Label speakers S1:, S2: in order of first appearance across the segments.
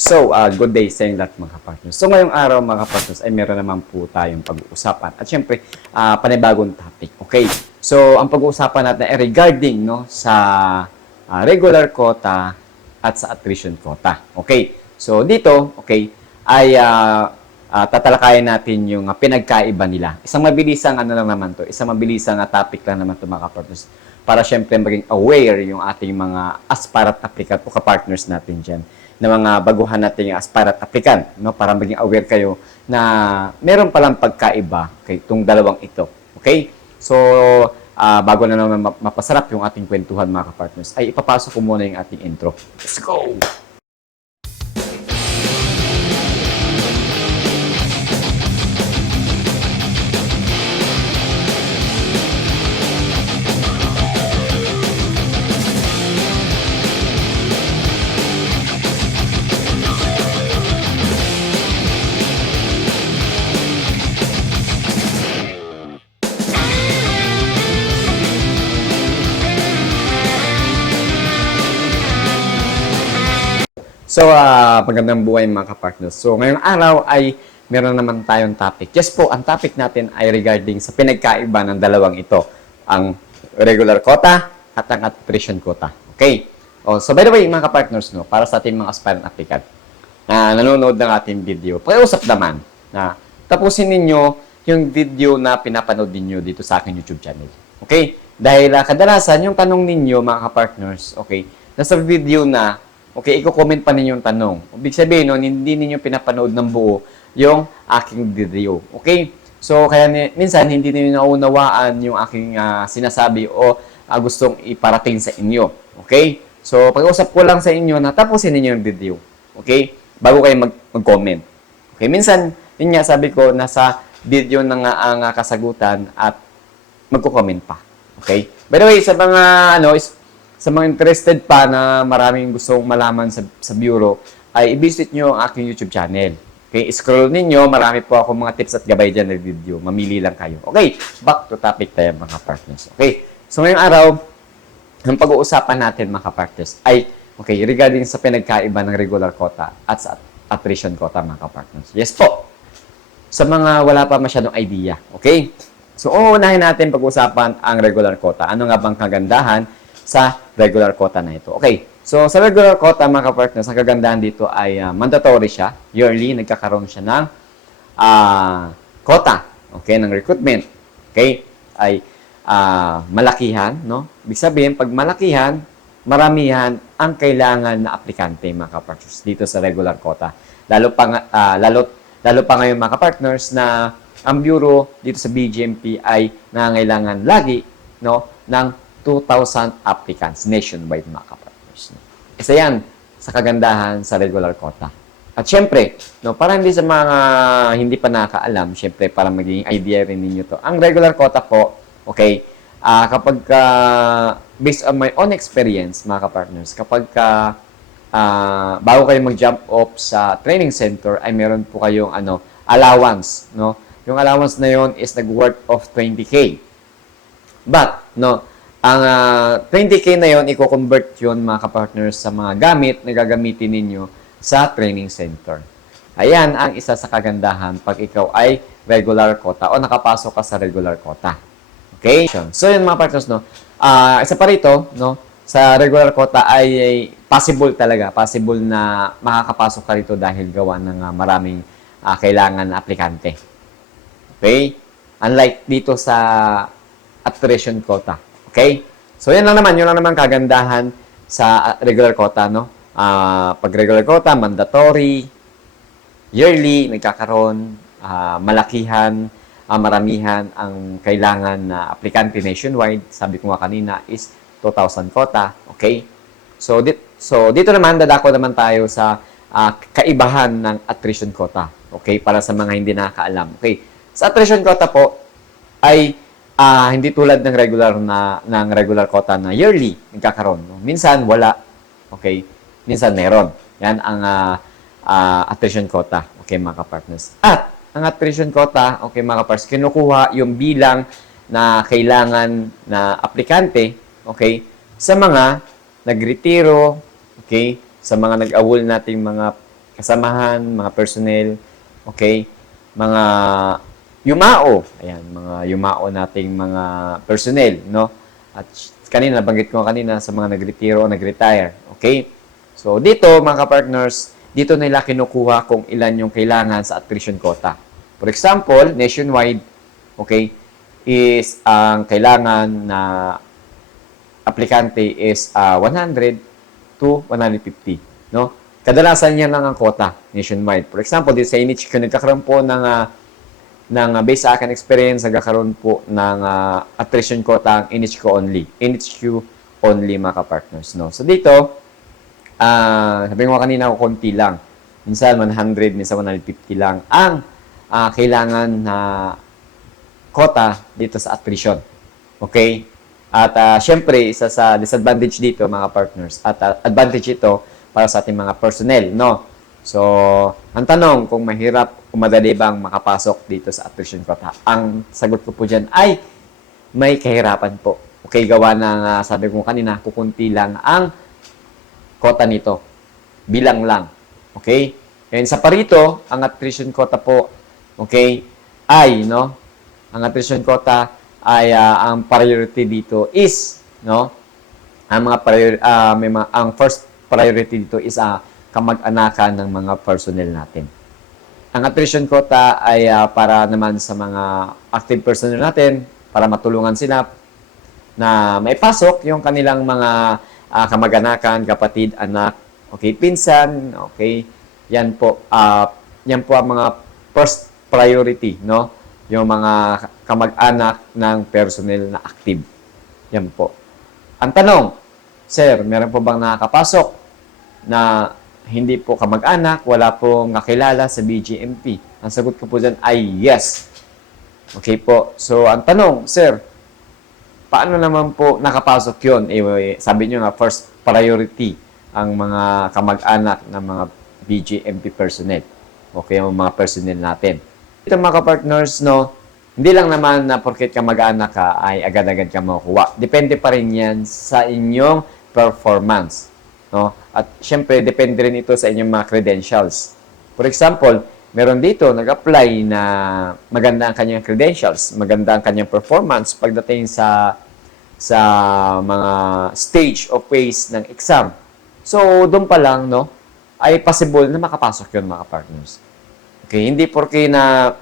S1: So, uh, good day sa lahat mga kapartners. So, ngayong araw mga kapartners ay meron naman po tayong pag-uusapan. At syempre, uh, panibagong topic. Okay. So, ang pag-uusapan natin ay regarding no, sa uh, regular quota at sa attrition quota. Okay. So, dito, okay, ay uh, uh, tatalakayin natin yung uh, pinagkaiba nila. Isang mabilisang ano lang naman to, isang mabilisang uh, topic lang naman to mga kapartners para syempre maging aware yung ating mga aspirant applicant o kapartners natin dyan na mga baguhan natin yung aspirant applicant, no? Para maging aware kayo na meron palang pagkaiba kay itong dalawang ito. Okay? So, ah, bago na naman map- mapasarap yung ating kwentuhan mga kapartners, ay ipapasok ko muna yung ating intro. Let's go! So, ah, magandang buhay mga kapartners. So, ngayong araw ay meron naman tayong topic. Yes po, ang topic natin ay regarding sa pinagkaiba ng dalawang ito. Ang regular quota at ang attrition quota. Okay? Oh, so, by the way, mga kapartners, no, para sa ating mga aspirant applicant na nanonood ng ating video, pakiusap naman na tapusin ninyo yung video na pinapanood ninyo dito sa aking YouTube channel. Okay? Dahil ah, kadalasan yung tanong ninyo, mga kapartners, okay, nasa video na Okay, i-comment pa ninyo yung tanong. Ibig sabihin, no, hindi ninyo pinapanood ng buo yung aking video. Okay? So, kaya minsan hindi ninyo naunawaan yung aking ah, sinasabi o ah, gustong iparating sa inyo. Okay? So, pag-usap ko lang sa inyo na tapusin ninyo yung video. Okay? Bago kayo mag- mag-comment. Okay? Minsan, yun nga sabi ko, nasa video na nga ang ah, kasagutan at magko-comment pa. Okay? By the way, sa mga ano, sa mga interested pa na maraming gustong malaman sa, sa bureau, ay i-visit nyo ang aking YouTube channel. Okay, scroll ninyo, marami po ako mga tips at gabay dyan na video. Mamili lang kayo. Okay, back to topic tayo mga partners. Okay, so ngayong araw, ang pag-uusapan natin mga partners ay, okay, regarding sa pinagkaiba ng regular quota at sa attrition quota mga partners. Yes po, sa mga wala pa masyadong idea. Okay? So, uunahin natin pag-usapan ang regular quota. Ano nga bang kagandahan sa regular quota na ito? Okay. So, sa regular quota, mga kapartners, ang kagandahan dito ay ah, mandatory siya. Yearly, nagkakaroon siya ng ah, quota. Okay, ng recruitment. Okay? Ay ah, malakihan, no? Ibig sabihin, pag malakihan, maramihan ang kailangan na aplikante, mga kapartners, dito sa regular quota. Lalo pa, ah, lalo, lalo pa ngayon, mga kapartners, na ang bureau dito sa BGMP ay nangangailangan lagi no, ng 2,000 applicants nationwide, mga kapartners. Isa yan sa kagandahan sa regular quota. At syempre, no, para hindi sa mga hindi pa nakakaalam, syempre para maging idea rin ninyo to. Ang regular quota po, okay, ah kapag ka, based on my own experience, mga kapartners, kapag ka, ah, bago kayo mag-jump off sa training center, ay meron po kayong ano, allowance, no? Yung allowance na yon is nag-worth of 20k. But, no, ang ah, 20k na yon i-convert yun mga kapartners sa mga gamit na gagamitin ninyo sa training center. Ayan ang isa sa kagandahan pag ikaw ay regular quota o nakapasok ka sa regular quota. Okay? So yun mga partners, no? Ah, isa pa rito, no? Sa regular quota ay, ay possible talaga, possible na makakapasok ka rito dahil gawa ng ah, maraming ah, kailangan na aplikante. Okay? Unlike dito sa attrition quota. Okay? So, yan lang naman. Yun lang naman kagandahan sa uh, regular quota, no? Ah, pag regular quota, mandatory, yearly, nagkakaroon, ah, malakihan, ah, maramihan ang kailangan na aplikante nationwide. Sabi ko nga kanina is 2,000 quota. Okay? So, dit, so dito naman, dadako naman tayo sa ah, kaibahan ng attrition quota. Okay? Para sa mga hindi nakakaalam. Okay? Sa attrition quota po, ay ah, hindi tulad ng regular na ng regular quota na yearly nagkakaroon. No? Minsan wala. Okay? Minsan meron. Yan ang ah, ah, attrition quota. Okay, mga partners. At ang attrition quota, okay mga kapars, kinukuha yung bilang na kailangan na aplikante, okay, sa mga nagretiro, okay, sa mga nag-awol nating mga kasamahan, mga personnel, okay? Mga yumao, ayan, mga yumao nating mga personnel, no? At kanina, nabanggit ko kanina sa mga nagretiro o nagretire, okay? So, dito, mga partners dito nila kinukuha kung ilan yung kailangan sa attrition quota. For example, nationwide, okay, is ang kailangan na aplikante is ah, 100 to 150, no? Kadalasan yan lang ang quota nationwide. For example, dito sa NHQ, nagkakaroon po ng, ah, ng uh, based sa akin experience, nagkakaroon po ng ah, attrition quota ang NHQ only. NHQ only, mga ka-partners, no? So, dito, ah sabi ko kanina, konti lang. Minsan 100, minsan 150 lang ang ah, kailangan na quota dito sa attrition. Okay? At ah, syempre, isa sa disadvantage dito, mga partners, at ah, advantage ito para sa ating mga personnel, no? So, ang tanong kung mahirap o madali bang makapasok dito sa attrition quota, ang sagot ko po dyan ay may kahirapan po. Okay, gawa ng, ah, sabi ko kanina, kukunti lang ang quota nito. Bilang lang. Okay? And sa parito, ang attrition quota po, okay, ay, no? Ang attrition quota ay ah, ang priority dito is, no? Ang mga prior, ah, may mga, ang first priority dito is ah, kamag-anakan ng mga personnel natin. Ang attrition quota ay ah, para naman sa mga active personnel natin para matulungan sila na may pasok yung kanilang mga ah, kamag-anakan, kapatid, anak, okay, pinsan, okay. Yan po, ah, yan po ang mga first priority, no? Yung mga kamag-anak ng personnel na active. Yan po. Ang tanong, Sir, meron po bang nakakapasok na hindi po kamag-anak, wala pong kakilala sa BGMP? Ang sagot ko po dyan ay yes. Okay po. So, ang tanong, Sir, paano naman po nakapasok yun? Eh, sabi nyo nga, first priority ang mga kamag-anak ng mga BGMP personnel. Okay, ang mga personnel natin. Ito mga partners no, hindi lang naman na porket kamag-anak ka ay agad-agad ka makukuha. Depende pa rin yan sa inyong performance. No? At syempre, depende rin ito sa inyong mga credentials. For example, meron dito nag-apply na maganda ang kanyang credentials, maganda ang kanyang performance pagdating sa sa mga stage of phase ng exam. So, doon pa lang, no, ay possible na makapasok yun, mga partners. Okay, hindi porke na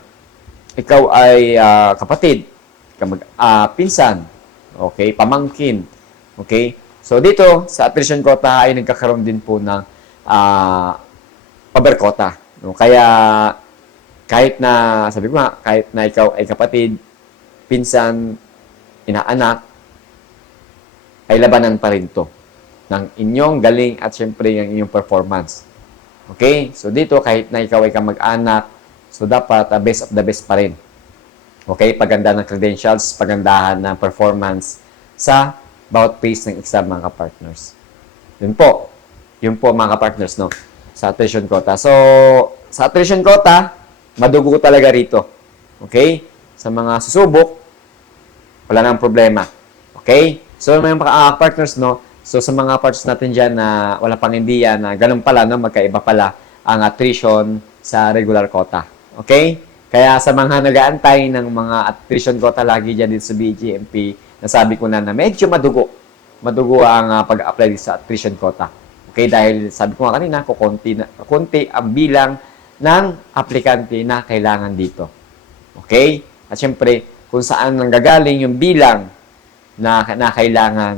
S1: ikaw ay ah, kapatid, kamag, ah, pinsan, okay, pamangkin, okay. So, dito, sa attrition quota ay nagkakaroon din po ng ah, over quota. No? Kaya, kahit na, sabi ko nga, kahit na ikaw ay kapatid, pinsan, inaanak, ay labanan pa rin to ng inyong galing at syempre ng inyong performance. Okay? So dito, kahit na ikaw ay kamag-anak, so dapat uh, best of the best pa rin. Okay? Paganda ng credentials, pagandahan ng performance sa bawat phase ng exam mga partners. Yun po. Yun po mga partners no? Sa attrition quota. So, sa attrition quota, madugo talaga rito. Okay? Sa mga susubok, wala nang problema. Okay? So, may mga uh, partners, no? So, sa mga parts natin dyan na wala pang hindi yan, na ganun pala, no? Magkaiba pala ang attrition sa regular quota. Okay? Kaya sa mga nag-aantay ng mga attrition quota lagi dyan dito sa BGMP, nasabi ko na na medyo madugo. Madugo ang uh, pag-apply sa attrition quota. Okay? Dahil sabi ko nga kanina, kukunti, na, kukunti ang bilang ng aplikante na kailangan dito. Okay? At syempre, kung saan nanggagaling yung bilang na, na kailangan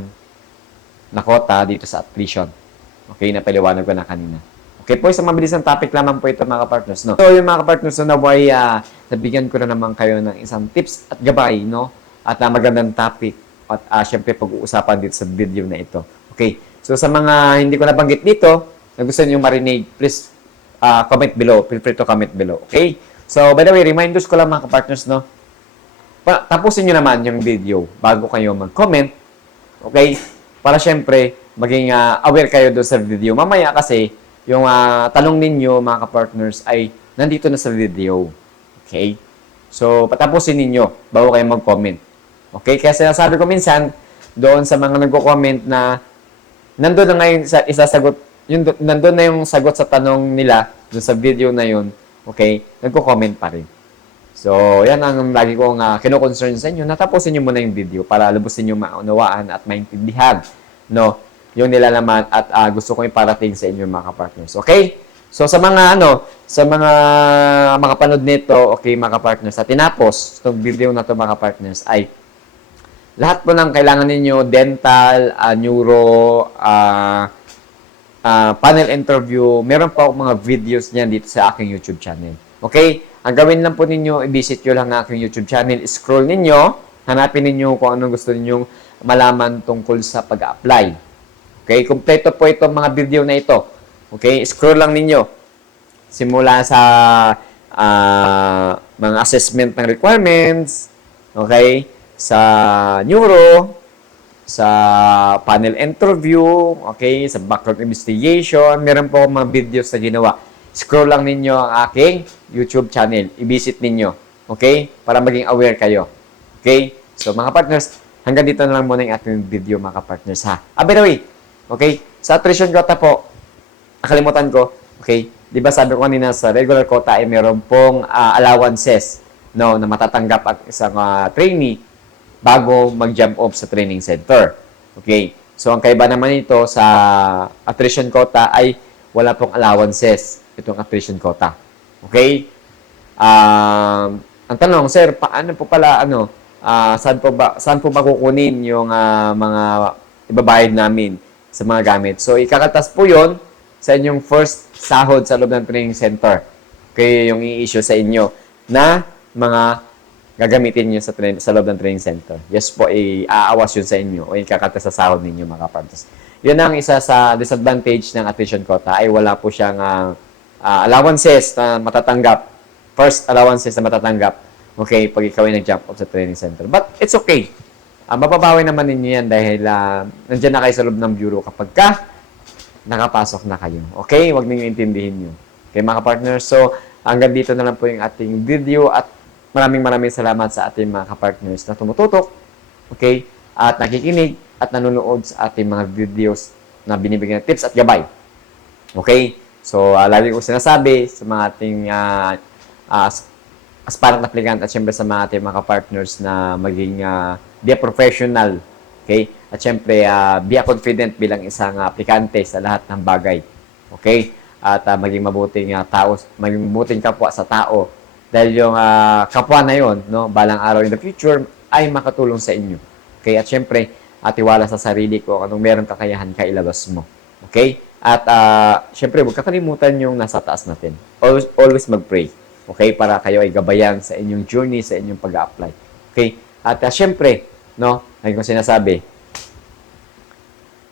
S1: na quota dito sa attrition. Okay, napaliwanag ko na kanina. Okay po, isang mabilisang topic lamang po ito mga partners. No? So, yung mga partners na naway, uh, nabigyan ko na naman kayo ng isang tips at gabay, no? At uh, magandang topic. At uh, syempre, pag-uusapan dito sa video na ito. Okay, so sa mga hindi ko nabanggit dito, na gusto nyo marinig, please uh, comment below. Feel free to comment below. Okay? So, by the way, reminders ko lang mga partners, no? pa, tapusin nyo naman yung video bago kayo mag-comment. Okay? Para syempre, maging uh, aware kayo doon sa video. Mamaya kasi, yung uh, tanong ninyo, mga ka-partners, ay nandito na sa video. Okay? So, patapusin ninyo bago kayo mag-comment. Okay? Kaya sinasabi ko minsan, doon sa mga nagko-comment na nandun na ngayon sa isasagot, yung, nandun na yung sagot sa tanong nila dun sa video na yun, okay, nagko-comment pa rin. So, yan ang lagi kong uh, kino-concern sa inyo. Natapusin nyo muna yung video para lubusin nyo maunawaan at maintindihan, no, yung nilalaman at ah, gusto ko iparating sa inyo mga partners. Okay? So, sa mga, ano, sa mga makapanood nito, okay, mga partners, at tinapos itong video na to mga partners, ay lahat po ng kailangan ninyo, dental, ah, neuro, ah, ah, panel interview, meron po akong mga videos niyan dito sa aking YouTube channel. Okay? Ang gawin lang po ninyo, i-visit nyo lang ang aking YouTube channel, scroll ninyo, hanapin ninyo kung anong gusto ninyong malaman tungkol sa pag-apply. Okay? Kompleto po itong mga video na ito. Okay? Scroll lang ninyo. Simula sa ah, mga assessment ng requirements, okay? Sa neuro, sa panel interview, okay, sa background investigation, meron po akong mga videos na ginawa. Scroll lang ninyo ang aking YouTube channel. I-visit ninyo. Okay? Para maging aware kayo. Okay? So, mga partners, hanggang dito na lang muna yung ating video, mga partners, ha? Ah, by the way, okay, sa attrition quota po, nakalimutan ko, okay, di ba sabi ko kanina sa regular quota ay meron pong ah, allowances, no, na matatanggap at isang ah, trainee bago mag-jump off sa training center. Okay? So, ang kaiba naman ito sa attrition quota ay wala pong allowances itong attrition quota. Okay? Um, ang tanong, sir, paano po pala, ano, ah, saan po ba, saan po ba kukunin yung ah, mga ibabayad namin sa mga gamit? So, ikakatas po yon sa inyong first sahod sa loob ng training center. Okay, yung i-issue sa inyo na mga gagamitin niyo sa train, sa loob ng training center. Yes po, i-aawas yun sa inyo o ikakata sa sahod ninyo mga partners. Yun ang isa sa disadvantage ng attrition quota ay wala po siyang ah, ah, allowances na matatanggap. First allowances na matatanggap. Okay, pag ikaw ay nag-jump off sa training center. But it's okay. Ah, mapapawi naman ninyo yan dahil ah, nandyan na kayo sa loob ng bureau kapag ka nakapasok na kayo. Okay? Huwag ninyo intindihin nyo. Okay, mga partners. So, hanggang dito na lang po yung ating video at maraming maraming salamat sa ating mga kapartners na tumututok, okay, at nakikinig at nanonood sa ating mga videos na binibigyan ng tips at gabay. Okay? So, uh, lagi ko sinasabi sa mga ating uh, uh, aspirant applicant at syempre sa mga ating mga partners na maging uh, be a professional. Okay? At syempre, uh, be a confident bilang isang aplikante sa lahat ng bagay. Okay? At uh, maging mabuting uh, tao, maging mabuting kapwa sa tao dahil yung ah, kapwa na yon, no, balang araw in the future ay makatulong sa inyo. Okay? At syempre, at tiwala sa sarili ko anong meron kakayahan ka ilabas mo. Okay? At uh, syempre, huwag kakalimutan yung nasa taas natin. Always, always mag-pray. Okay? Para kayo ay gabayan sa inyong journey, sa inyong pag-apply. Okay? At uh, syempre, no, ay ko sinasabi,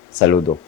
S1: saludo.